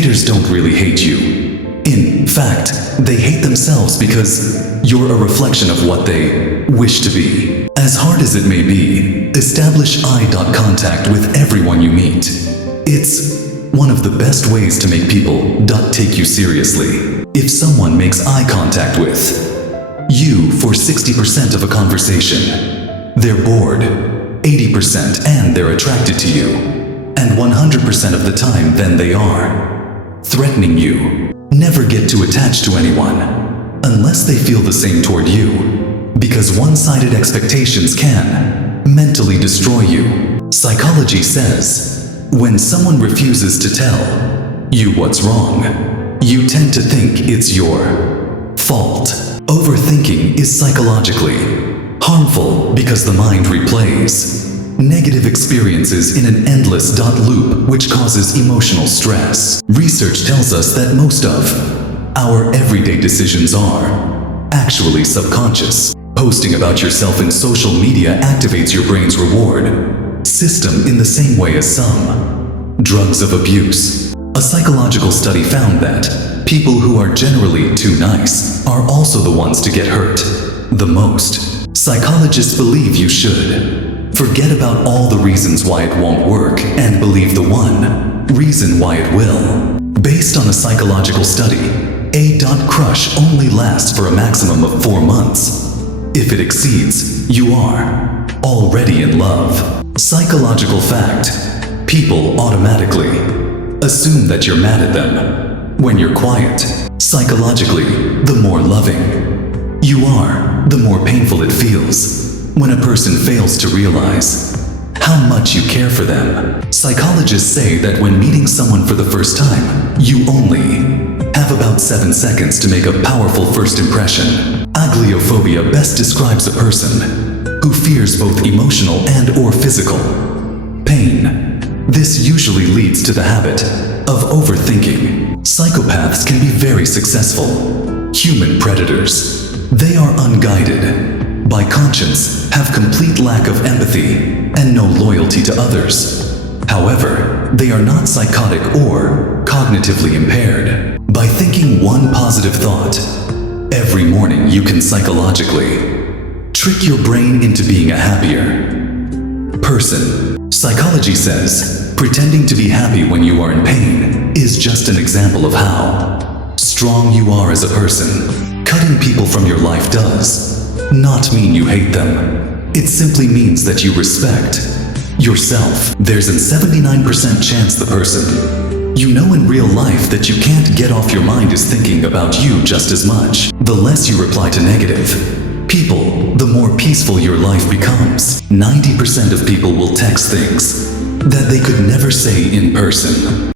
Haters don't really hate you. In fact, they hate themselves because you're a reflection of what they wish to be. As hard as it may be, establish eye contact with everyone you meet. It's one of the best ways to make people take you seriously. If someone makes eye contact with you for 60% of a conversation, they're bored, 80% and they're attracted to you, and 100% of the time then they are threatening you. Never get too attached to anyone unless they feel the same toward you, because one-sided expectations can mentally destroy you. Psychology says, when someone refuses to tell you what's wrong, you tend to think it's your fault. Overthinking is psychologically harmful because the mind replays negative experiences in an endless loop which causes emotional stress. Research tells us that most of our everyday decisions are actually subconscious. Posting about yourself in social media activates your brain's reward system in the same way as some drugs of abuse. A psychological study found that people who are generally too nice are also the ones to get hurt the most. Psychologists believe you should forget about all the reasons why it won't work and believe the one reason why it will. Based on a psychological study, a crush only lasts for a maximum of 4 months. If it exceeds, you are already in love. Psychological fact: people automatically assume that you're mad at them when you're quiet. Psychologically, the more loving you are, the more painful it feels when a person fails to realize how much you care for them. Psychologists say that when meeting someone for the first time, you only have about 7 seconds to make a powerful first impression. Agliophobia best describes a person who fears both emotional and/or physical pain. This usually leads to the habit of overthinking. Psychopaths can be very successful human predators. They are unguided by conscience, have complete lack of empathy, and no loyalty to others. However, they are not psychotic or cognitively impaired. By thinking one positive thought every morning, you can psychologically trick your brain into being a happier person. Psychology says pretending to be happy when you are in pain is just an example of how strong you are as a person. Cutting people from your life does not mean you hate them. It simply means that you respect yourself. There's a 79% chance the person you know in real life that you can't get off your mind is thinking about you just as much. The less you reply to negative people, the more peaceful your life becomes. 90% of people will text things that they could never say in person.